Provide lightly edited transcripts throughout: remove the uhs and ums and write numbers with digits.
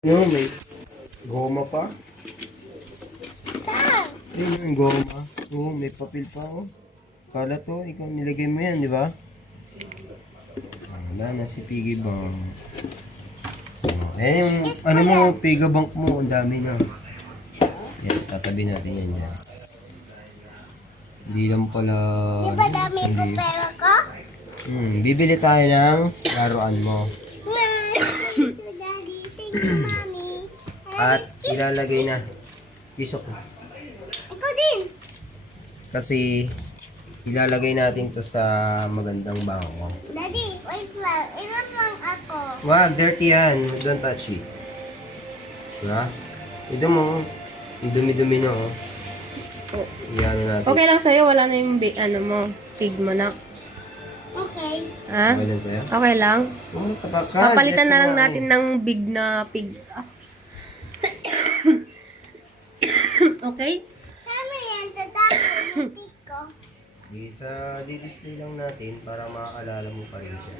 No, may goma pa. Saan? Ayun yung goma. Oo, may papel pa. Oh. Kala to, ikaw nilagay mo yan, di ba? Wala na si Piggy Bank. Ayan yung, ano mo, Piggy Bank mo, ang dami na. Yan, tatabi natin yan dyan. Hindi lang pala... Di ba dami po pera ko? Bibili tayo ng laruan mo. Thank you, Daddy. Thank you, Mommy. At ilalagay na. Kiss ako. Ikaw din. Kasi ilalagay natin to sa magandang bangko. Daddy, wait lang. Ilan lang ako. Wag, dirty yan. Don't touch it. Diba? Ito mo. Yung dumi-dumi na oh. Iyan natin. Okay lang sa'yo, wala na yung pig mo na. Okay. Ha? Okay lang sa'yo? Okay lang? Oh, kapakad. Papalitan na lang Ito natin ng big na pig. Ah. Okay? Sama yan. Tatapos yung pick ko. Di-display lang natin para makaalala mo pa rin siya.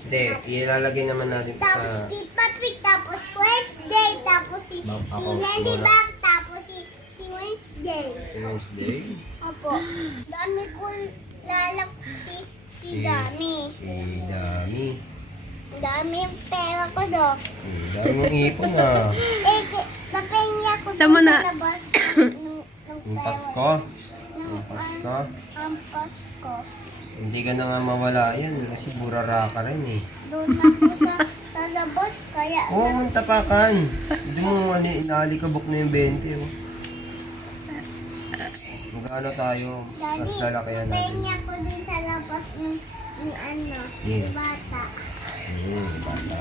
Hindi, ilalagay naman natin Tapos sa... Peppa Pig, tapos Wednesday, tapos si Lelybug, tapos si Wednesday. Wednesday. Opo. Dami ko lalak si Dami. Si Dami. Dami yung pera ko do. Dami mong ipon ah. Napahinga ko Saan mo na- sa labas ng Yung pera. Pasko. Yung Pasko. Ang Pasko. Hindi ka na nga mawala yan kasi burara ka rin eh. Doon ako sa labas, kaya... Oo, mong tapakan. Hindi mo inaalikabok na yung 20 oh. Magkano tayo? Mas lalaki yan natin. napahinga ko din sa labas ni Yeah. bata. Bata.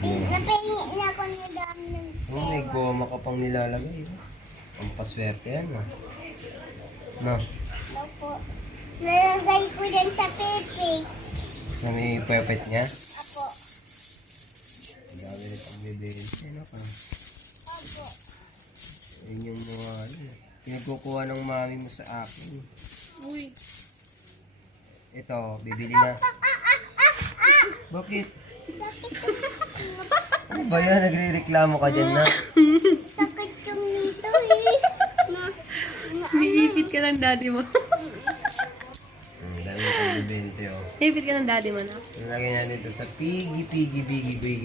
Napahinga ko na dami ng Oh, may goma ka pang nilalagay. Ang paswerte yan ah. No. Opo. Nalagay ko din sa pipik. Sa may pepet niya. Apo. Ang dami na pang bibente. Ano ka? Opo. Yun yung mga pinagkukuha ng mami mo sa akin. Uy. Ito, bibili na. Bakit? Sakit Ano ba yan? Nagre-reklamo ka dyan na. sakit yung nito eh. Niipit ka ng daddy mo. Ang dami na pang bibente oh. Niipit ka ng daddy mo na. Nalagay natin ito sa piggy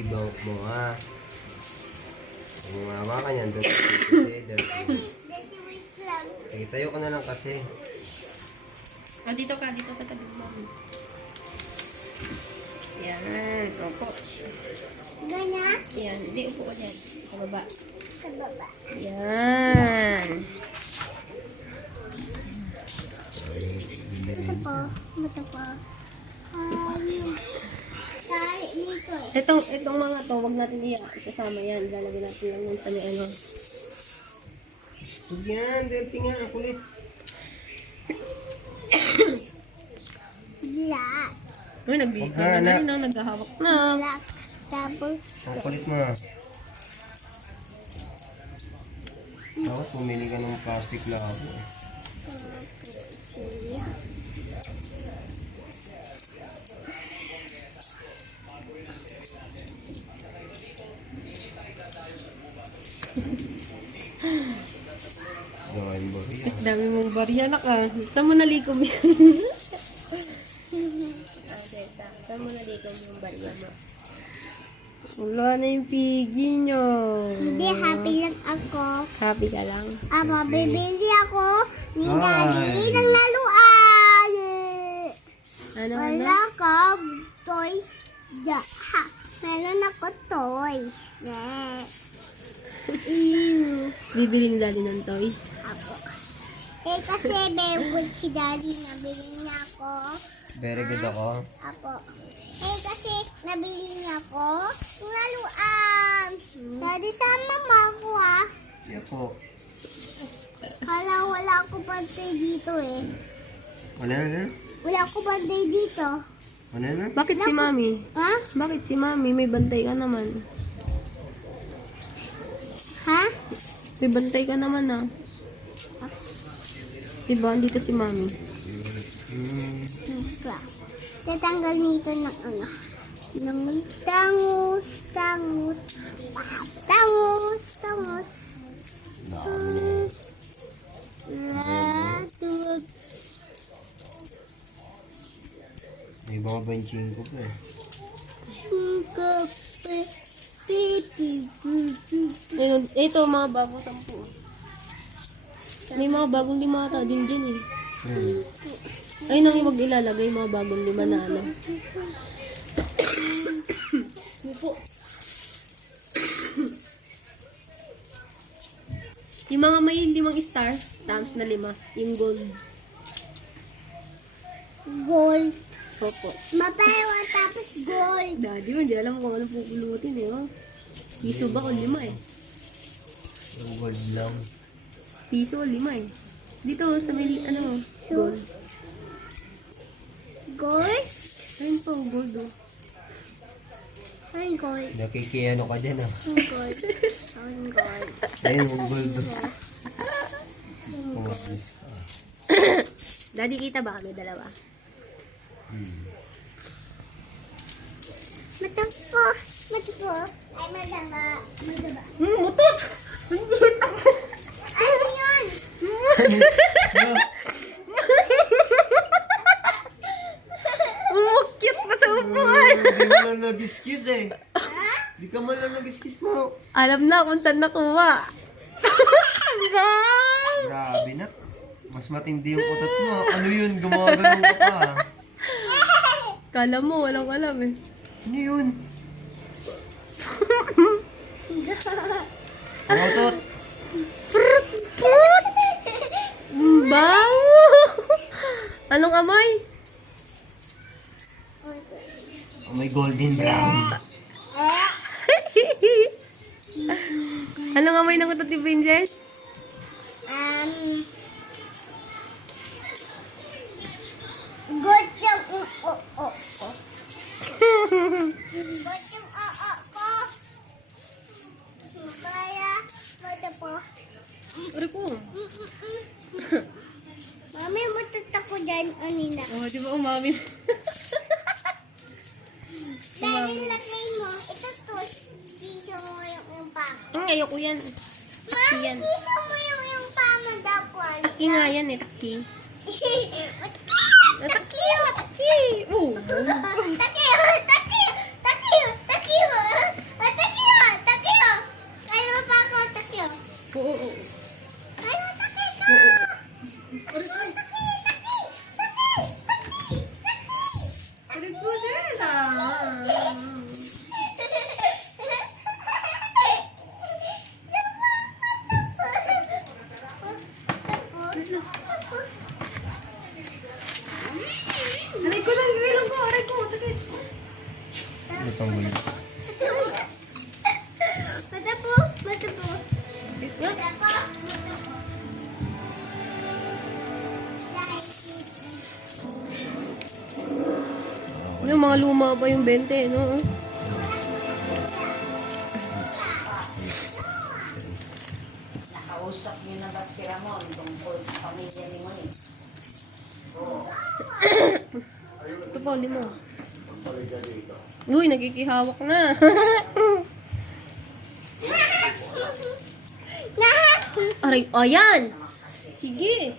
bank mo ha. Kung mahawakan yan, doon. Daddy, wait lang. Sige, tayo ka na lang kasi. Ah, dito ka. Dito sa tabi mo. Yan. Opo. Gana? Yan. Hindi, upo ka dyan. Sa baba. Sa baba. Yan. Ito po. Ito po. Tali nito eh. Itong mga to, wag natin isasama yan. Lalagyan natin lang yung ano. Huwag yan, dirty nga, ang kulit. Black. Ay, naghahawak na. Black. Tapos, Ang kulit mo. Dapat pumili ka ng plastic labo. si... Gawin ba yan? Dami mong barya na ka. Saan mo nalikom yan? Saan mo nalikom yung barya mo? Wala na yung piggy nyo. Hindi, happy lang ako. Happy ka lang? Ama, bibili ako ni Ay. Daddy ng laruan. Ano? Wala ka toys. Ha, meron ako toys. Ew. Bibili ni daddy ng toys. Ako. Eh kasi very good si Daddy, nabili niya ako. Very good ako. Ako. Eh kasi nabili niya ako ng laruan. Daddy, sama mo ako ha. Iya po. Wala ako birthday dito eh. Ano na? Wala ako birthday dito. Ano na? Bakit si mami? Ha? Bakit si mami? May bantay ka naman. Ha? May bantay ka naman ah. Diba? Dito si mami. Teta, magtanggal nito ng ano. Ng tangos, tangos. Tangos, tangos. Dami na. May mga benching ko pa eh. Ayun, ito mga bagong 10. May mga bagong 5 ata din dyan eh. Ayun ang iwag ilalagay, mga bagong 5 na ano. Supo. Yung mga may 5 star, times na 5, yung gold. Gold. Opo. Mapayawa tapos gold. Daddy, hindi alam kung ano pupulutin eh. Oh. Piso ba o 5 eh? Yung gold lang. Piso o 5 eh. Dito sa may ano, gold. Gold? Ayun po, gold oh. Ay, gold. Nakikiyano ka dyan ah. Ay, gold. Ay, gold. Ayun, yung gold. Daddy, kita ba kami dalawa? Matapo. Matapo. Ay, madaba. Madaba. Mutot! Ay, ano yun? Umukyat pa sa upuan! Hindi mo lang nag-excuse eh. Hindi ka man lang nag-excuse mo. Alam na kung saan nakuha. Grabe na. Mas matindi yung utot mo. Ano yun? Gumagano'n ka pa. Kala mo, walang alam eh. Ano yun? Ang utot. Bango! Anong amoy? Oh, may golden brown. Anong amoy ng utot ni Princess? Good yung oo ko. Good yung oo ko. Kaya, matapo. Uri ko. Mami, matot ako dyan, Anina. Oh, di ba umamin? Dahil lagay mo, ito to, piso mo yung pako. Ayoko yan. Taki yan. Piso mo yung pamo daw ko. Taki nga yan eh, taki. Taki! Taki! Taki! Oh. Taki! Kaya mo pa ako, taki! Oo. Kaya mo, taki! Uri ko sila. Aray ko lang, bilang ko. Aray ko, sakit. Ano pang gold? Matapo. Yung mga luma pa yung 20, no? Nakausap niyo na ba si Ramon tungkol sa pamilya ni Moni? Ito pa, 5. Uy, nagkikihawak na. Aray, ayan! Sige.